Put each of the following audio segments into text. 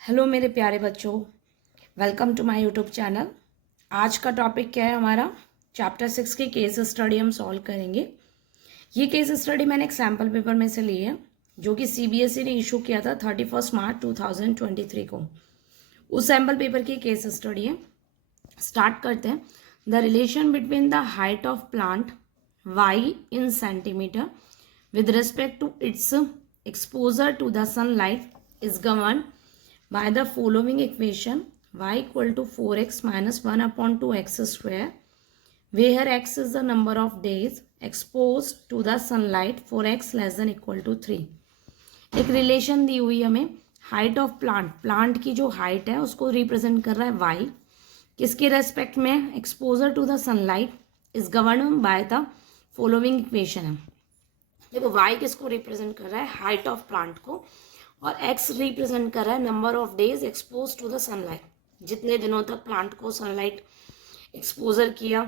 Hello मेरे प्यारे बच्चों, welcome to my YouTube channel. आज का टॉपिक क्या है हमारा? चैप्टर 6 की केस स्टडी हम सॉल्व करेंगे। ये केस स्टडी मैंने एक सैम्पल पेपर में से ली है जो कि सीबीएसई ने इशू किया था 31 मार्च 2023 को। उस सैम्पल पेपर की केस स्टडी है। स्टार्ट करते हैं। The relation between the height of plant Y in centimetre with respect to its exposure to the sunlight is governed by the following equation: y equal to 4x minus 1 upon 2x square, where x is the number of days exposed to the sunlight for x less than equal to 3। एक relation दी हुई हमें height of plant की जो height है उसको represent कर रहा है वाई, किसके रेस्पेक्ट में? Exposure to the sunlight is govern by the following equation है। देखो y किसको रिप्रेजेंट कर रहा है? हाइट ऑफ प्लांट को, और x रिप्रेजेंट कर रहा है number of days expose to the sunlight, जितने दिनों तक प्लांट को सनलाइट एक्सपोजर किया।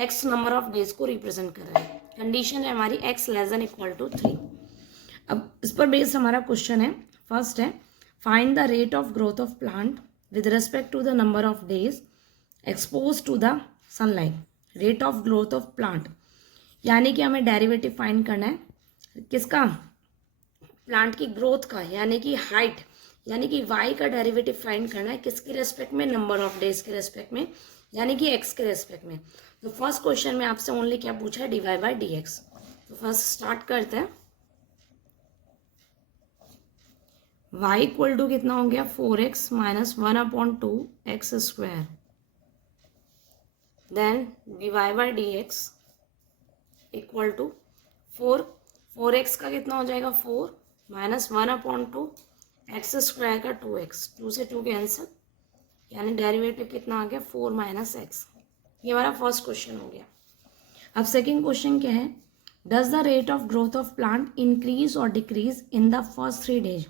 x नंबर ऑफ डेज को रिप्रेजेंट कर रहा है। कंडीशन है हमारी x less than equal to 3। अब इस पर बेस्ड हमारा क्वेश्चन है। फर्स्ट है find the rate of growth of plant with respect to the number of days expose to the sunlight. Rate of growth of plant यानी कि हमें derivative find करना है किसका? प्लांट की ग्रोथ का, यानी कि हाइट, यानी कि y का डेरिवेटिव फाइंड करना है किसके रेस्पेक्ट में? नंबर ऑफ डेज के रेस्पेक्ट में, यानी कि x के रेस्पेक्ट में। तो फर्स्ट क्वेश्चन में आपसे ओनली क्या पूछा है? dy by D X. तो फर्स्ट स्टार्ट करते हैं। y इक्वल टू कितना हो गया? 4x minus 1 upon 2x square, then dy by D X equal to 4x का कितना हो जाएगा? 4 माइनस 1 अपॉन 2x स्क्वायर का 2x, 2 से 2 कैंसिल, यानी डेरिवेटिव कितना आ गया? 4 माइनस x। ये हमारा फर्स्ट क्वेश्चन हो गया। अब सेकंड क्वेश्चन क्या है? Does the rate of growth of plant increase और decrease in the first 3 days,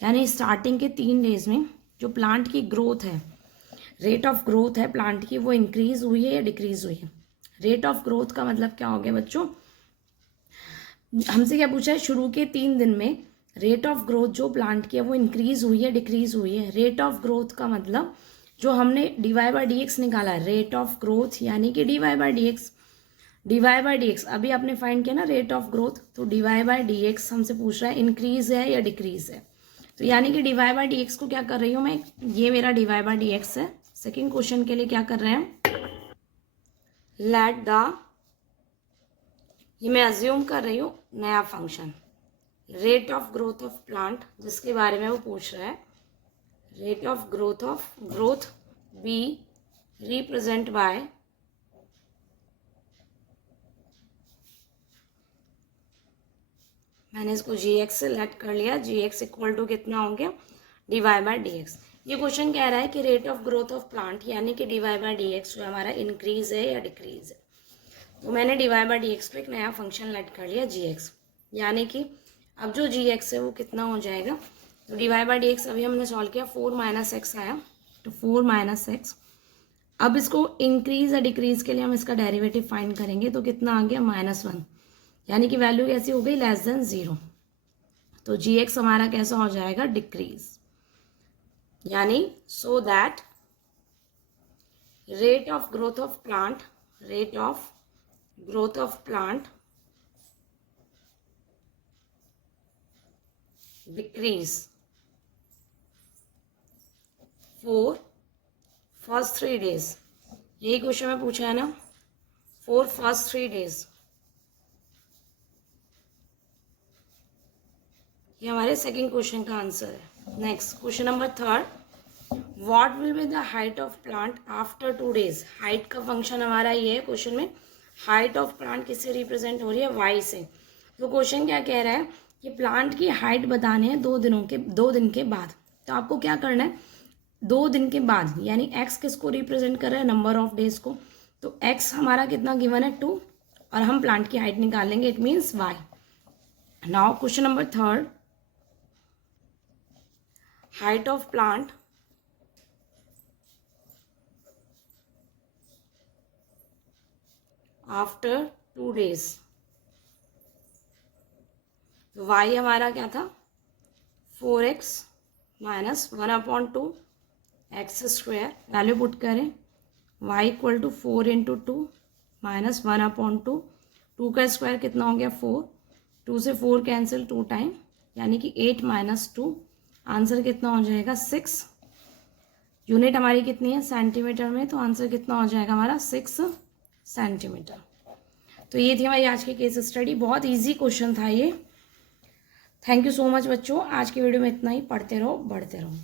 यानी स्टार्टिंग के 3 डेज में जो प्लांट की ग्रोथ है, रेट ऑफ ग्रोथ है प्लांट की, वो इंक्रीज हुई है या डिक्रीज हुई है? रेट ऑफ ग्रोथ का मतलब क्या हो गया बच्चों? हमसे क्या पूछा है? शुरू के 3 दिन में रेट ऑफ ग्रोथ जो प्लांट की है वो इंक्रीज हुई है, डिक्रीज हुई है? रेट ऑफ ग्रोथ का मतलब जो हमने D Y by D X निकाला है, रेट ऑफ ग्रोथ यानी कि D Y by D X. D Y by D X अभी आपने फाइंड किया ना रेट ऑफ ग्रोथ, तो D Y by D X हमसे पूछ रहा है इंक्रीज है या डिक्रीज है। तो यानी कि D Y by D X को क्या कर रही हूँ मैं? ये मेरा D Y by D X है। सेकेंड क्वेश्चन के लिए क्या कर रहे हैं? लेट द, ये मैं अज्यूम कर रही हूँ नया function, rate of growth of plant जिसके बारे में वो पूछ रहा है, rate of growth be represent by मैंने इसको जी एक्स से लेट कर लिया। जी एक्स इक्वल टू कितना हो गया? D Y by D X. ये क्वेश्चन कह रहा है कि rate of growth of plant यानी कि D Y by D X जो हमारा इंक्रीज है या डिक्रीज है। तो मैंने D Y by D X को एक नया फंक्शन लेट कर लिया जी एक्स, यानी कि अब जो जी एक्स है वो कितना हो जाएगा? तो D Y by D X अभी हमने सॉल्व किया, 4 माइनस एक्स आया, तो 4 माइनस एक्स। अब इसको इंक्रीज या डिक्रीज के लिए हम इसका डेरिवेटिव फाइंड करेंगे, तो कितना आ गया? -1, यानी कि वैल्यू कैसी हो गई? Less than 0। तो जी एक्स हमारा कैसा हो जाएगा? डिक्रीज, यानी so that rate of growth of plant, rate of growth of plant decrease for first 3 days। यही क्वेश्चन में पूछा है ना, for first 3 days। ये हमारे सेकंड क्वेश्चन का आंसर है। Next question number 3, what will be the height of plant after 2 days। Height का फंक्शन हमारा ये है क्वेश्चन में। हाइट ऑफ प्लांट किससे रिप्रेजेंट हो रही है? वाई से। तो क्वेश्चन क्या कह रहा है कि प्लांट की हाइट बतानी है 2 दिन के बाद। तो आपको क्या करना है? 2 दिन के बाद, यानी एक्स किसको रिप्रेजेंट कर रहा है? नंबर ऑफ डेज को। तो एक्स हमारा कितना गिवन है? 2, और हम प्लांट की हाइट निकालेंगे, it means Y. Now question number 3, height of plant after 2 days। तो y हमारा क्या था? 4x minus 1/2 X square, value put करें y equal to 4 into 2 minus 1/2, 2 का स्क्वायर कितना हो गया 4, 2 से 4 कैंसिल 2 टाइम, यानी कि 8 माइनस 2, आंसर कितना हो जाएगा 6। यूनिट हमारी कितनी है सेंटीमीटर में, तो आंसर कितना हो जाएगा हमारा 6 सेंटीमीटर। तो ये थी हमारी आज की केस स्टडी, बहुत इजी क्वेश्चन था ये। थैंक यू सो मच बच्चों, आज की वीडियो में इतना ही। पढ़ते रहो बढ़ते रहो।